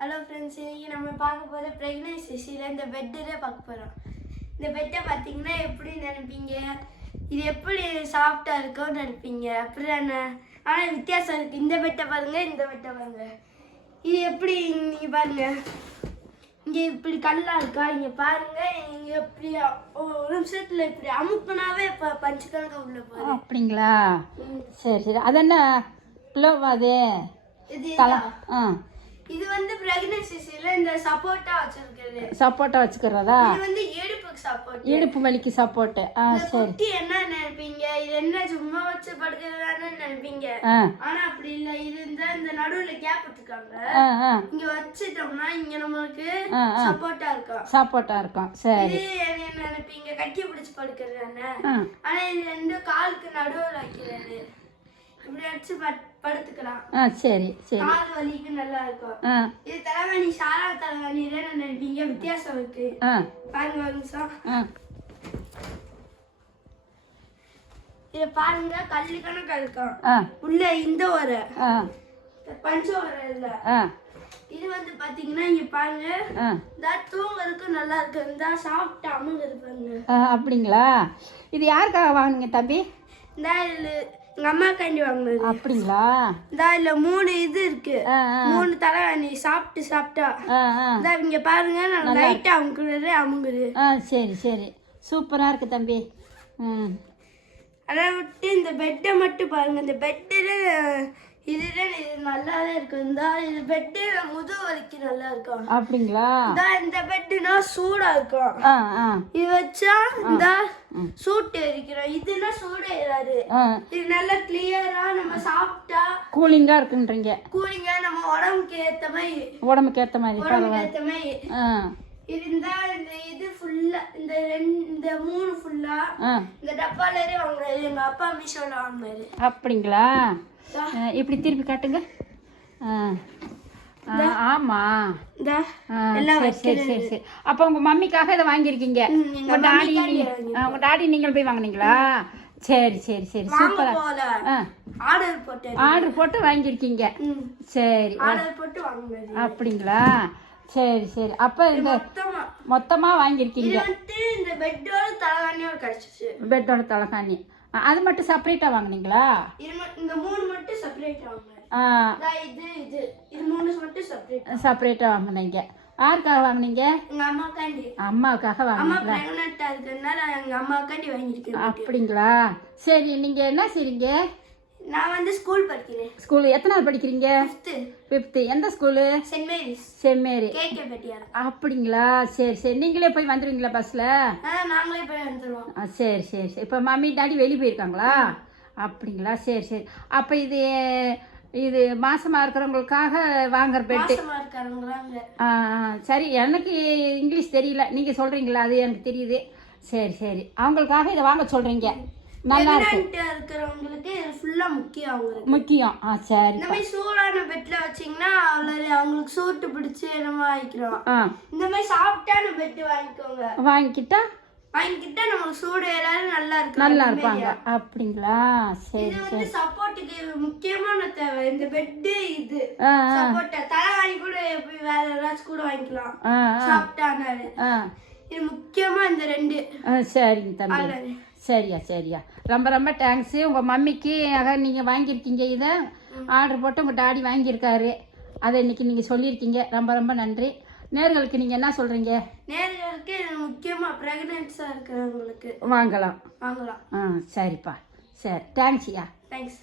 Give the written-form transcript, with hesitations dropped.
Hello friends, இன்னைக்கு நம்ம பார்க்க போகிற ப்ரெக்னன்சியில் இந்த பெட்டு தான் பார்க்க போகிறோம். இந்த பெட்டை பார்த்தீங்கன்னா எப்படி நினைப்பீங்க, இது எப்படி சாஃப்டாக இருக்கும்னு நினைப்பீங்க. அப்படி தானே? ஆனால் வித்தியாசம் இருக்குது. இந்த பெட்டை பாருங்கள், இந்த பெட்டை பாருங்கள். இது எப்படி நீங்கள் பாருங்கள், இங்கே இப்படி கல்லாக இருக்கா, இங்கே பாருங்கள். இங்கே எப்படி ஒரு நிமிஷத்தில் இப்படி அமுக்குனாவே இப்போ பஞ்சுக்கணக்காக உள்ள போகுது. அப்படிங்களா? சரி சரி. அது என்ன பிளவாது? இது இது வந்து பிரெக்னன்சில இந்த சப்போர்ட்டா வச்சிருக்கிறது. சப்போர்ட்டா வச்சுக்கிறதா? இது வந்து இடுப்புக்கு சப்போர்ட், இடுப்பு வலிக்கு சப்போர்ட். சரி. குட்டி என்ன நினைப்பீங்க, இது என்ன சும்மா வச்சு படுக்கிறதான்னு நினைப்பீங்க. ஆனா அப்படி இல்ல. இது இந்த நடுவுல கேப் விட்டுருக்காங்க, இங்க வச்சிட்டோம்னா இங்க நம்மளுக்கு சப்போர்ட்டா இருக்கும். சப்போர்ட்டா இருக்கும். சரி. இது என்ன நினைப்பீங்க, கட்டி பிடிச்சு படுக்கிறதானே. ஆனா இது ரெண்டு காலுக்கு நடுவுல வைக்கிறது. இப்படி வச்சு படுத்துக்கலாம். சரி சரி. கால் வலிக்கு நல்லா இருக்கும். இது தலைவலி, சாரா தலைவலியில நினைப்பீங்க. வித்தியாசம் இருக்கு பாருங்க. ஒரு நிமிஷம் இத பாருங்க, கல்லு கணக்கா இருக்கும். உள்ள இந்த ஒரு பஞ்ச ஒரு இல்ல. இது வந்து பாத்தீங்கன்னா இங்க பாருங்க, இந்த தூங்குறதுக்கு நல்லா இருக்கு. இந்த சாப்பிட்டு அமுங்குது பாருங்க. அப்படிங்களா? இது யாருக்காக வாங்குனீங்க தம்பி? இந்த எங்க அம்மாக்காண்டி வாங்கினது. அப்படிங்களா? இந்த இல்ல 3 இது இருக்கு, 3 தலைவலி சாப்பிட்டா. இங்க பாருங்க, நான் லைட்டா அமுங்குது. சரி சரி. சூப்பரா இருக்கு தம்பி. அதை விட்டு இந்த பெட்டை மட்டும் பாருங்க. இந்த பெட்டுல இதுதான் இது நல்லாவே இருக்கும். இந்த பெட்டு முதுகு வலிக்கு நல்லா இருக்கும். அப்படிங்களா? இந்த பெட்டுனா சூடா இருக்கும். இது வச்சா இந்த சூட்டு எரிக்கிறோம். இதுனா சூடு ஏறாது. இது நல்லா கிளியரா நம்ம சாப்பிட்டா கூலிங்கா இருக்குன்றீங்க. கூலிங்கா நம்ம உடம்புக்கு ஏத்த மாதிரி. உடம்புக்கு ஏத்த மாதிரி. இது இது ஃபுல்லா இந்த 3 ஃபுல்லா இந்த டப்பாலயே வாங்குறாரு. எங்க அப்பா மீஷோல வாங்குறாரு. அப்படிங்களா? இப்படி திருப்பி காட்டுங்க. ஆமா. சரி சரி சரி. அப்ப உங்க மம்மிக்காக இதை வாங்கியிருக்கீங்க. உங்க டாடி நீங்கள் போய் வாங்கினீங்களா? சரி சரி சரி. சூப்பரா. ஆர்டர் போட்டு வாங்கியிருக்கீங்க. சரி. அப்படிங்களா? சரி சரி. அப்ப இந்த மொத்தமா வாங்கியிருக்கீங்க. இந்த பெட்டோட தலகாணியோட கிடைச்சிச்சு. பெட்டோட தலகாணி அது மட்டும் செப்பரேட்டா வாங்குனீங்களா? இந்த 3 மட்டும் செப்பரேட்டா வாங்குனேன். இது 3 மட்டும் செப்பரேட்டா வாங்குனீங்க. யாருக்காக வாங்குனீங்க? எங்க அம்மாக்காண்டி. அம்மாவுக்காக வாங்குனீங்களா? அம்மா பிரெக்னன்ட்டா இருக்கறனால எங்க அம்மாக்காண்டி வாங்கிருக்கேன். அப்படிங்களா? சரி. நீங்க என்ன செய்றீங்க? நான் வந்து ஸ்கூல் படிக்கிறேன். ஸ்கூல் எத்தனாவது படிக்கிறீங்க? 5th. எந்த school? Saint Mary's. Saint Mary. K K பெட்டியார். அப்படிங்களா? சரி சரி. நீங்களே போய் வந்துருவீங்களா பஸ்ல? நாங்களே போய் வந்துருவோம். சரி சரி சரி. இப்போ மம்மி டாடி வெளியே போயிருக்காங்களா? அப்படிங்களா? சரி சரி. அப்போ இது மாசமா இருக்கிறவங்களுக்காக வாங்குற பெட்டு. சரி. எனக்கு இங்கிலீஷ் தெரியல, நீங்க சொல்றீங்களா? அது எனக்கு தெரியுது. சரி சரி. அவங்களுக்காக இதை வாங்க சொல்றீங்க. நல்லா இருக்கிறவங்களுக்கு இது ஃபுல்லா முக்கியம். முக்கியம். சரி. இந்த மாதிரி சூடான பெட்ல வச்சீங்கன்னா அவங்களுக்கு சூட்டு பிடிச்சு நம்ம வாங்கிக்கிறோம். இந்த மாதிரி சாஃப்டான பெட் வாங்கிக்கிட்டா நமக்கு சூடு ஏறாது, நல்லா இருப்பாங்க. அப்படிங்களா? சரி இது வந்து சப்போர்ட்டுக்கு முக்கியமான தேவை. இந்த பெட் இது சப்போர்ட். தலைவாணி கூட வேற ஏதாச்சும் கூட வாங்கிக்கலாம். சாஃப்டான இது முக்கியமா இந்த 2. சரிங்க தம்பி. சரியா. ரொம்ப ரொம்ப தேங்க்ஸ். உங்கள் மம்மிக்கு நீங்கள் வாங்கியிருக்கீங்க. இதை ஆர்டர் போட்டு உங்கள் டாடி வாங்கியிருக்காரு. அதை இன்னைக்கு நீங்கள் சொல்லியிருக்கீங்க. ரொம்ப ரொம்ப நன்றி. நேர்களுக்கு நீங்கள் என்ன சொல்கிறீங்க? நேர்களுக்கு முக்கியமாக ப்ரெக்னன்ஸாக இருக்கிறவங்களுக்கு வாங்கலாம். வாங்கலாம். சரிப்பா. சரி. தேங்க்ஸ்யா. தேங்க்ஸ்.